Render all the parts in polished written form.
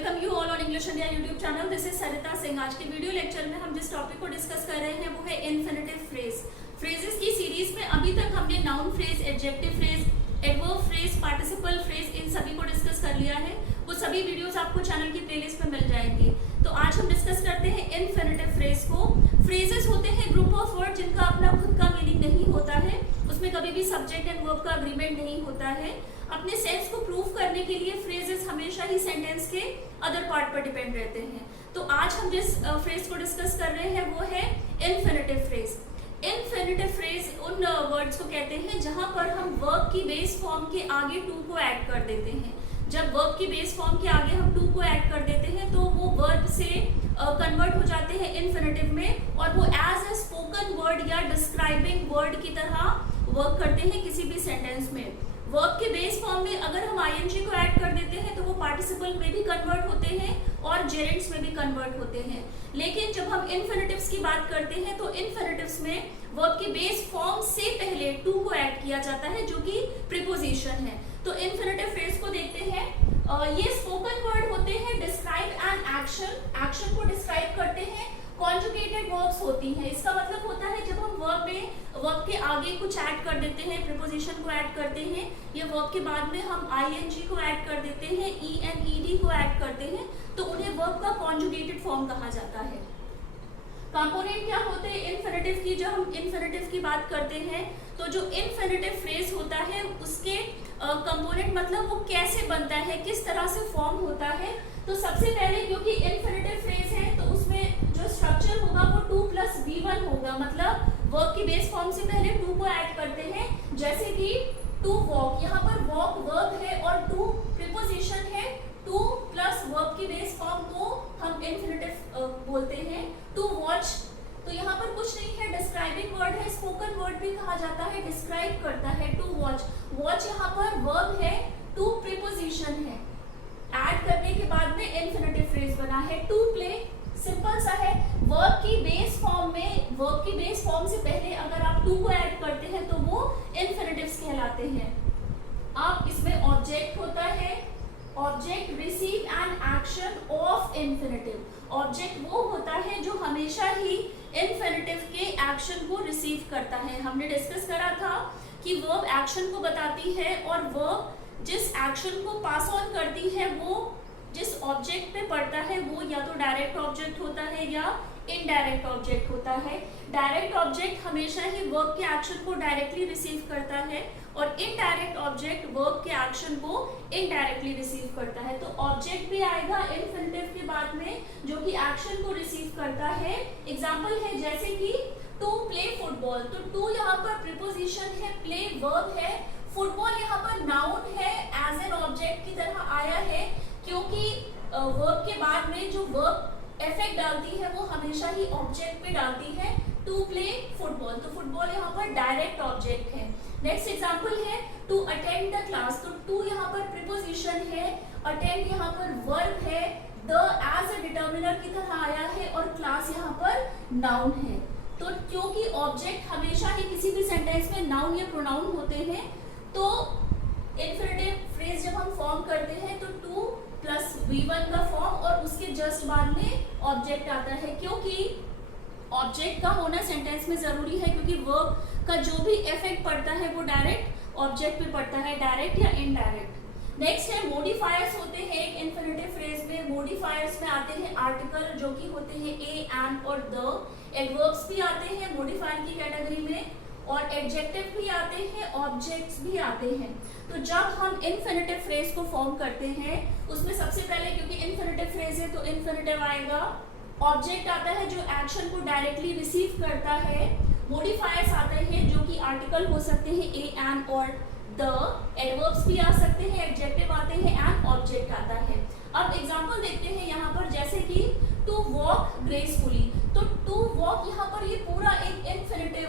Welcome you all on English India YouTube channel. This is Sarita Singh. आज के video lecture में हम जिस टॉपिक को डिस्कस कर रहे हैं वो है इन्फिनिटिव फ्रेज। फ्रेजेस की सीरीज में अभी तक हमने noun phrase, adjective phrase, adverb phrase, participle phrase in सभी को डिस्कस कर लिया है। वो सभी वीडियोस आपको चैनल की प्लेलिस्ट में मिल जाएंगी। तो आज हम डिस्कस करते हैं इन्फिनिटिव फ्रेज को। फ्रेजेस होते हैं ग्रुप ऑफ वर्ड जिनका अपना खुद का मीनिंग नहीं होता है, उसमें कभी भी सब्जेक्ट एंड वर्ब का अग्रीमेंट नहीं होता है। अपने सेंस को प्रूव करने के लिए फ्रेजेस हमेशा ही सेंटेंस के अदर पार्ट पर डिपेंड रहते हैं। तो आज हम जिस फ्रेज को डिस्कस कर रहे हैं वो है इन्फिनिटिव फ्रेज। इन्फिनिटिव फ्रेज उन वर्ड्स को कहते हैं जहां पर हम वर्ब की बेस फॉर्म के आगे टू को ऐड कर देते हैं। जब वर्ब की बेस फॉर्म के आगे हम टू को ऐड कर देते हैं तो वो वर्ब से कन्वर्ट हो जाते हैं इन्फिनिटिव में, और वो एज ए स्पोकन वर्ड या डिस्क्राइबिंग वर्ड की तरह वर्क करते हैं किसी भी सेंटेंस में। वर्ब के बेस फॉर्म में अगर हम आईएनजी को ऐड कर देते हैं तो वो पार्टिसिपल में भी कन्वर्ट होते हैं और जेरेंट्स में भी कन्वर्ट होते हैं। लेकिन जब हम इन्फिनिटिव्स की बात करते हैं तो इन्फिनिटिव्स में वर्ब के बेस फॉर्म से पहले टू को ऐड किया जाता है जो कि प्रीपोजिशन है। तो इन्फिनिटिव फ्रेज को देखते हैं। ये स्पोकन वर्ड होते हैं, डिस्क्राइब एन एक्शन, एक्शन को डिस्क्राइब करते हैं। कॉन्जुगेटेड वर्ब्स होती हैं, इसका मतलब होता है जब हम वर्ब के आगे कुछ ऐड कर देते हैं, प्रीपोजिशन को ऐड करते हैं, या वर्ब के बाद में हम आईएनजी को ऐड कर देते हैं, ईएनईडी को ऐड करते हैं, तो उन्हें वर्ब का कॉन्जुगेटेड फॉर्म कहा जाता है। कंपोनेंट क्या होते हैं इन्फिनिटिव की? जब हम इन्फिनिटिव की बात करते हैं तो जो इन्फिनिटिव फ्रेज होता है उसके कंपोनेंट मतलब वो कैसे बनता है, किस तरह से फॉर्म होता है। तो सबसे पहले क्योंकि इन्फिनिटिव फ्रेज है तो उसमें जो स्ट्रक्चर होगा वो 2+V1 होगा, मतलब वर्ब की बेस फॉर्म से पहले टू को ऐड करते हैं। जैसे कि टू वॉक, यहाँ पर वॉक वर्ब है और टू प्रीपोजिशन है। टू प्लस वर्ब की बेस फॉर्म को हम इन्फिनिटिव बोलते हैं। टू वॉच, तो यहाँ पर कुछ नहीं है, डिस्क्राइबिंग वर्ड है, स्पोकन वर्ड भी कहा जाता है, डिस्क्राइब करता है। टू वॉच, वॉच यहाँ पर वर्ब है, टू प्रीपोजिशन है, ऐड करने के बाद में इन्फिनिटिव फ्रेज बना है। टू प्ले, सिंपल सा है, वर्ब की बेस फॉर्म में, वर्ब की बेस फॉर्म से पहले अगर आप टू को ऐड करते हैं तो वो इन्फिनिटिव्स कहलाते हैं। अब इसमें ऑब्जेक्ट होता है, object receive an action of infinitive. Object वो होता है जो हमेशा ही इन्फिनिटिव के एक्शन को रिसीव करता है। हमने डिस्कस करा था कि वर्ब एक्शन को बताती है और वर्ब जिस एक्शन को पास ऑन करती है वो जिस ऑब्जेक्ट पे पड़ता है वो या तो डायरेक्ट ऑब्जेक्ट होता है या इनडायरेक्ट ऑब्जेक्ट होता है। डायरेक्ट ऑब्जेक्ट हमेशा ही वर्ब के एक्शन को डायरेक्टली रिसीव करता है और इनडायरेक्ट ऑब्जेक्ट वर्ब के एक्शन को इनडायरेक्टली रिसीव करता है। तो ऑब्जेक्ट भी आएगा इन्फिनिटिव के बाद में जो कि एक्शन को रिसीव करता है। एग्जांपल है जैसे कि टू प्ले फुटबॉल, तो टू यहाँ पर प्रीपोजिशन है, प्ले वर्ब है, फुटबॉल यहाँ पर नाउन है, एज एन ऑब्जेक्ट की तरह आया है क्योंकि वर्ब के बाद में जो वर्ब इफेक्ट डालती है वो हमेशा ही ऑब्जेक्ट पे डालती है। टू प्ले फुटबॉल, तो फुटबॉल यहाँ पर डायरेक्ट ऑब्जेक्ट है। नेक्स्ट एग्जांपल है टू अटेंड द क्लास, तो टू यहाँ पर प्रीपोजिशन है, अटेंड यहाँ पर वर्ब है, द एज ए डिटर्मिनर की तरह आया है और क्लास यहाँ पर नाउन है। तो क्योंकि ऑब्जेक्ट हमेशा ही किसी भी सेंटेंस में नाउन या प्रोनाउन होते हैं तो इन्फिनिटिव फ्रेज जब हम फॉर्म करते हैं तो 2+V1 का फॉर्म और उसके जस्ट बाद में ऑब्जेक्ट आता है। क्योंकि ऑब्जेक्ट का होना सेंटेंस में जरूरी है क्योंकि वर्ब का जो भी इफेक्ट पड़ता है वो डायरेक्ट ऑब्जेक्ट पे पड़ता है, डायरेक्ट या इनडायरेक्ट। नेक्स्ट है मोडिफायर्स होते हैं इन्फिनिटिव फ्रेज में। मोडिफायर्स में आते हैं आर्टिकल जो कि होते हैं ए, एन और द। एडवर्ब्स भी आते हैं मोडिफायर की कैटेगरी में और एडजेक्टिव भी आते हैं, ऑब्जेक्ट्स भी आते हैं। तो जब हम इन्फिनिटिव फ्रेज को फॉर्म करते हैं उसमें सबसे पहले क्योंकि इन्फिनिटिव फ्रेज है तो इन्फिनिटिव आएगा, ऑब्जेक्ट आता है जो एक्शन को डायरेक्टली रिसीव करता है, मोडिफायर्स आते हैं जो कि आर्टिकल हो सकते हैं ए, एन और द, एडवर्ब्स भी आ सकते हैं, एडजेक्टिव आते हैं एंड ऑब्जेक्ट आता है। अब एग्जांपल देखते हैं यहाँ पर जैसे कि टू वॉक ग्रेसफुली, तो टू वॉक यहाँ पर ये पूरा एक इन्फिनिटिव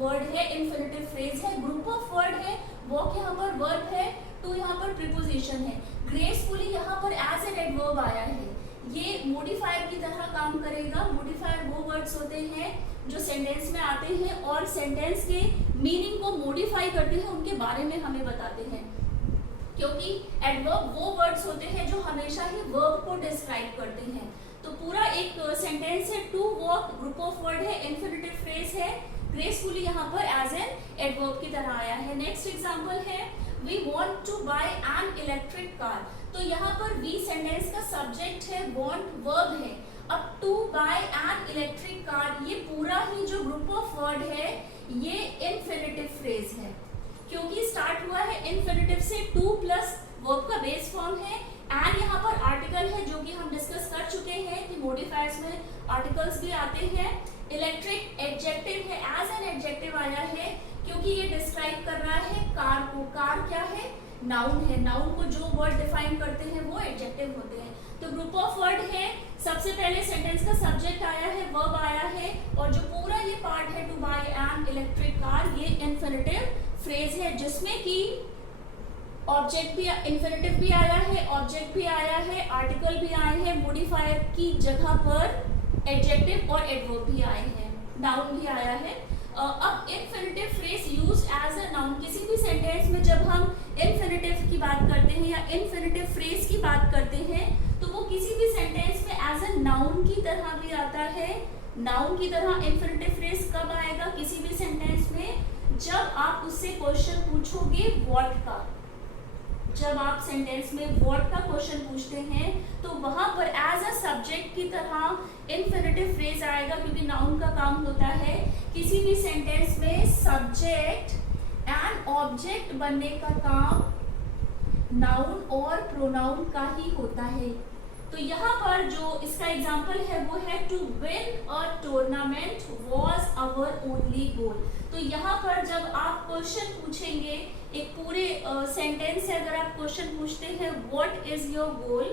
वर्ड है, इन्फिनिटिव फ्रेज है, ग्रुप ऑफ वर्ड है। वॉक यहाँ पर वर्ब है, टू यहाँ पर प्रीपोजिशन है, ग्रेसफुली यहाँ पर एज एन एडवर्ब आया है। ये मॉडिफायर की तरह काम करेगा। मॉडिफायर वो वर्ड्स होते हैं जो सेंटेंस में आते हैं और सेंटेंस के मीनिंग को मॉडिफाई करते हैं, उनके बारे में हमें बताते हैं। क्योंकि एडवर्ब वो वर्ड्स होते हैं जो हमेशा ही वर्ब को डिस्क्राइब करते हैं। तो पूरा एक सेंटेंस है, to walk group of word है, इन्फिनिटिव फ्रेज है, ग्रेसफुली यहाँ पर एज एन एडवर्ब की तरह आया है। नेक्स्ट एग्जांपल है we want to buy an electric car. तो यहाँ पर वी सेंटेंस का सब्जेक्ट है, वांट वर्ब है। अब to buy an electric car, ये पूरा ही जो ग्रुप ऑफ वर्ड है ये इन्फिनिटिव फ्रेज है, क्योंकि स्टार्ट हुआ है इन्फिनिटिव से, टू प्लस वर्ब का बेस फॉर्म है, एंड यहाँ पर आर्टिकल है जो कि हम डिस्कस कर चुके हैं कि मॉडिफायर्स में आर्टिकल्स भी आते हैं। इलेक्ट्रिक एडजेक्टिव है, एज एन एडजेक्टिव आया है क्योंकि ये डिस्क्राइब कर रहा है कार को। कार क्या है? नाउन है। नाउन को जो वर्ड डिफाइन करते हैं वो एडजेक्टिव होते हैं। तो ग्रुप ऑफ वर्ड है, सबसे पहले सेंटेंस का सब्जेक्ट आया है, वर्ब आया है, और जो पूरा ये पार्ट है to buy an electric car, ये इन्फिनिटिव फ्रेज है जिसमें कि ऑब्जेक्ट भी, इन्फिनिटिव भी आया है, ऑब्जेक्ट भी आया है, आर्टिकल भी आए हैं, मॉडिफायर की जगह पर एडजेक्टिव और एडवर्ब भी आए हैं, नाउन भी आया है। अब infinitive phrase used as a noun, किसी भी सेंटेंस में जब हम इन्फिनिटिव की बात करते हैं या इन्फिनिटिव फ्रेज की बात करते हैं तो वो किसी भी सेंटेंस में एज अ नाउन की तरह भी आता है। नाउन की तरह इन्फिनिटिव फ्रेज कब आएगा किसी भी सेंटेंस में? जब आप उससे क्वेश्चन पूछोगे व्हाट का। जब आप सेंटेंस में व्हाट का क्वेश्चन पूछते हैं तो वहां पर एज अ सब्जेक्ट की तरह इन्फिनिटिव फ्रेज आएगा, क्योंकि नाउन का काम होता है किसी भी सेंटेंस में सब्जेक्ट एंड ऑब्जेक्ट बनने का काम नाउन और प्रोनाउन का ही होता है। तो यहाँ पर जो इसका एग्जाम्पल है वो है to win a tournament was our only goal. तो यहाँ पर जब आप क्वेश्चन पूछेंगे, एक पूरे सेंटेंस से अगर आप क्वेश्चन पूछते हैं what is your goal,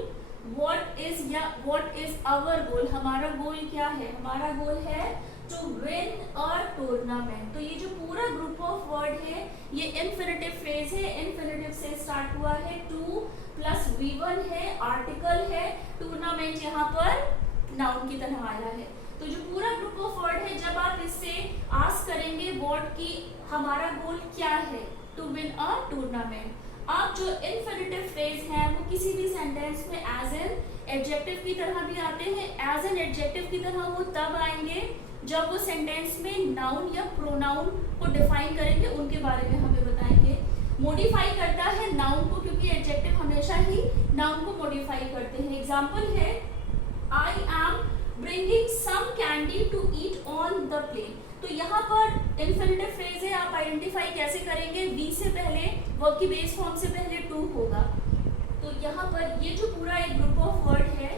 what is our goal, हमारा गोल क्या है? हमारा गोल है टू विन अ टूर्नामेंट। तो ये जो पूरा ग्रुप ऑफ वर्ड है ये इन्फिनिटिव फ्रेज है, इन्फिनिटिव से स्टार्ट हुआ है, टू प्लस V1 है, आर्टिकल है, टूर्नामेंट यहाँ पर नाउन की तरह आया है। तो जो पूरा ग्रुप ऑफ वर्ड है, जब आप इससे आस्क करेंगे व्हाट की हमारा गोल क्या है, टू विन अ टूर्नामेंट। अब जो इन्फिनिटिव फ्रेज है वो किसी भी सेंटेंस में एज एन एडजेक्टिव की तरह भी आते हैं। एज एन एडजेक्टिव की तरह वो तब आएंगे जब वो सेंटेंस में नाउन या प्रोनाउन को डिफाइन करेंगे, उनके बारे में हमें बताएंगे। मॉडिफाई करता है नाउन को, क्योंकि एडजेक्टिव हमेशा ही नाउन को मॉडिफाई करते हैं। एग्जांपल है I am bringing some candy to eat on the plane. तो यहाँ पर इन्फिनिटिव फ्रेज है, आप आइडेंटिफाई कैसे करेंगे? वी से पहले, वर्ब की बेस फॉर्म से पहले टू होगा। तो यहाँ पर ये जो पूरा एक ग्रुप ऑफ वर्ड है,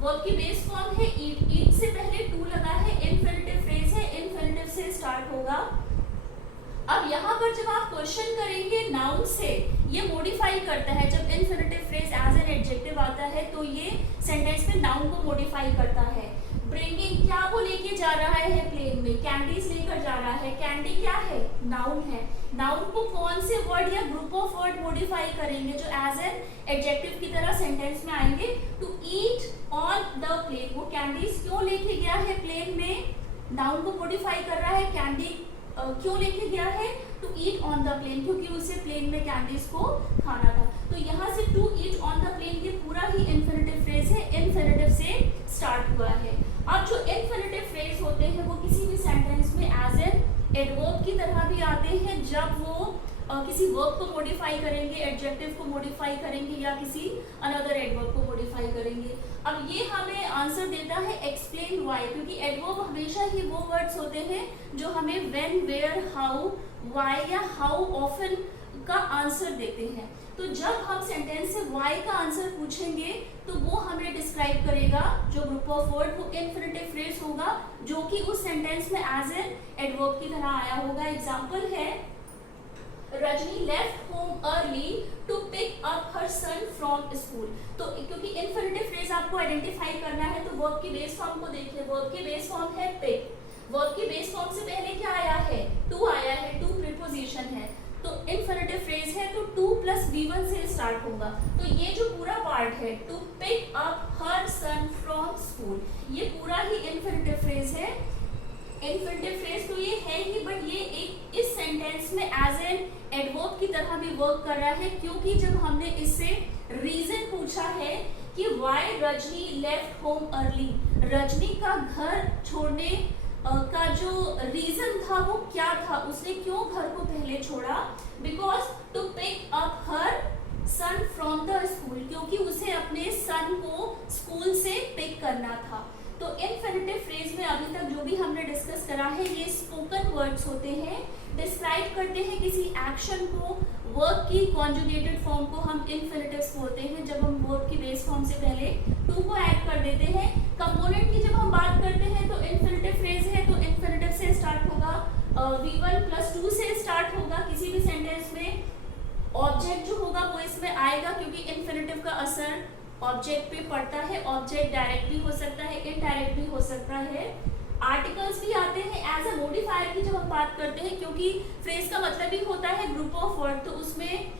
वर्ब की बेस फॉर्म है ईट, ईट से पहले टू लगा है, इन्फिनिटिव फ्रेज है, इन्फिनिटिव से स्टार्ट होगा। अब यहाँ पर जब आप क्वेश्चन करेंगे नाउन से, ये मॉडिफाई करता है। जब infinitive phrase as an adjective आता है तो ये सेंटेंस में नाउन को मॉडिफाई करता है। ब्रिंगिंग, क्या वो लेके जा रहा है प्लेन में? कैंडीज लेकर जा रहा है। कैंडी क्या है? नाउन है। नाउन को कौन से वर्ड या ग्रुप ऑफ वर्ड मॉडिफाई करेंगे जो एज एन एडजेक्टिव की तरह सेंटेंस में आएंगे? To eat on the plane, वो कैंडीज क्यों लेके गया है प्लेन में? नाउन को मॉडिफाई कर रहा है। कैंडी क्यों लेके गया है? To eat on the plane, क्योंकि उसे प्लेन में कैंडीज को खाना था। तो यहाँ से to eat on the plane ये पूरा ही इन्फिनिटिव फ्रेज है, इन्फिनिटिव से स्टार्ट हुआ है। अब जो इन्फिनिटिव फ्रेज होते हैं वो किसी भी सेंटेंस में एज एन एडवर्ब की तरह भी आते हैं, जब वो किसी वर्ब को मॉडिफाई करेंगे, एडजेक्टिव को मॉडिफाई करेंगे या किसी अनदर एडवर्ब को मॉडिफाई करेंगे। अब ये हमें आंसर देता है एक्सप्लेन व्हाई, क्योंकि एडवर्ब हमेशा ही वो वर्ड्स होते हैं जो हमें व्हेन, वेयर, हाउ, व्हाई या हाउ ऑफन का आंसर देते हैं। तो जब हम सेंटेंस से व्हाई का आंसर पूछेंगे तो वो हमें डिस्क्राइब करेगा, जो ग्रुप ऑफ वर्ड वो इन्फिनिटिव फ्रेज होगा जो कि उस सेंटेंस में एज एन एडवर्ब की तरह आया होगा। एग्जाम्पल है Rajni left home early to pick up her son from school. तो क्योंकि इन्फिनिटिव फ्रेज आपको आइडेंटिफाई करना है तो वर्ब की बेस फॉर्म को देखिए। वर्ब की बेस फॉर्म है पिक, वर्ब की बेस फॉर्म से पहले क्या आया है? टू आया है, टू प्रीपोजिशन है, तो इन्फिनिटिव फ्रेज है तो टू प्लस V1 से स्टार्ट होगा। तो ये जो पूरा पार्ट है to pick up her son from school, ये पूरा ही इन्फिनिटिव फ्रेज है। इन्फिनिटिव फ्रेज तो ये है ही, बट ये एक इस सेंटेंस में एज एन एडवर्ब की तरह भी वर्क कर रहा है, क्योंकि जब हमने इससे रीजन पूछा है कि why Rajni left home early, Rajni का घर छोड़ने का जो रीजन था वो क्या था, उसने क्यों घर को पहले छोड़ा, because to pick up her son from the school, क्योंकि उसे अपने सन को स्कूल से पिक करना था। तो इन्फिनिटिव फ्रेज में अभी तक जो भी हमने डिस्कस करा है ये स्पोकन वर्ड्स होते हैं, डिस्क्राइब करते हैं किसी एक्शन को, वर्ब की कॉन्जुगेटेड फॉर्म को हम इन्फिनिटिव्स बोलते हैं, जब हम वर्ब की बेस फॉर्म से पहले टू को ऐड कर देते हैं। कंपोनेंट की जब हम बात करते हैं तो इन्फिनिटिव फ्रेज है तो इन्फिनिटिव से स्टार्ट होगा, V1 + 2 से स्टार्ट होगा किसी भी सेंटेंस में। ऑब्जेक्ट जो होगा वो इसमें आएगा, क्योंकि इन्फिनिटिव का असर ऑब्जेक्ट पे पड़ता है। ऑब्जेक्ट डायरेक्ट भी हो सकता है, इनडायरेक्ट भी हो सकता है। आर्टिकल्स भी आते हैं एज अ मॉडिफायर की जब हम बात करते हैं, क्योंकि फ्रेज का मतलब ही होता है ग्रुप ऑफ वर्ड, तो उसमें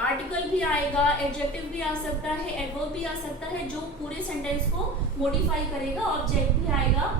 आर्टिकल भी आएगा, एडजेक्टिव भी आ सकता है, एडवर्ब भी आ सकता है, जो पूरे सेंटेंस को मॉडिफाई करेगा। ऑब्जेक्ट भी आएगा।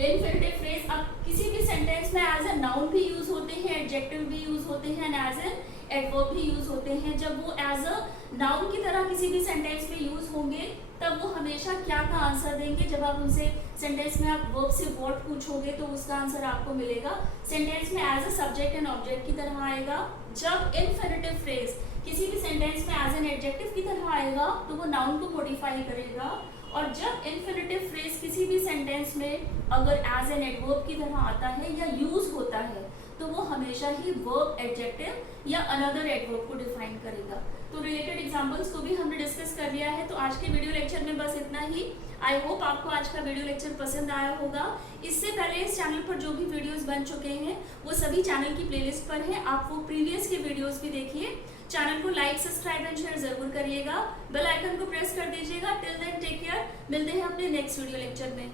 इन्फिनिटिव फ्रेज अब किसी भी सेंटेंस में एज अ नाउन भी यूज होते हैं, एडजेक्टिव भी यूज होते हैं, एज एन एडवर्ब भी यूज होते हैं। जब वो एज अ नाउन की तरह किसी भी सेंटेंस में यूज होंगे तब वो हमेशा क्या का आंसर देंगे। जब आप उनसे सेंटेंस में आप वर्ब से व्हाट पूछोगे तो उसका आंसर आपको मिलेगा सेंटेंस में as a subject and object की तरह आएगा। जब इन्फिनिटिव फ्रेज किसी भी सेंटेंस में एज एन एडजेक्टिव की तरह आएगा तो वो नाउन को मॉडिफाई करेगा। और जब इन्फिनिटिव फ्रेज किसी भी सेंटेंस में अगर एज एन एडवर्ब की तरह आता है या यूज होता है तो वो हमेशा ही वर्ब, एडजेक्टिव या अनदर एडवर्ब को डिफाइन करेगा। तो रिलेटेड एग्जांपल्स को भी हमने डिस्कस कर लिया है। तो आज के वीडियो लेक्चर में बस इतना ही। आई होप आपको आज का वीडियो लेक्चर पसंद आया होगा। इससे पहले इस चैनल पर जो भी वीडियोस बन चुके हैं वो सभी चैनल की प्लेलिस्ट पर है, आप वो प्रीवियस के वीडियोस भी देखिए। चैनल को लाइक, सब्सक्राइब एंड शेयर जरूर करिएगा, बेल आइकन को प्रेस कर दीजिएगा। टिल देन टेक केयर, मिलते हैं अपने नेक्स्ट वीडियो लेक्चर में।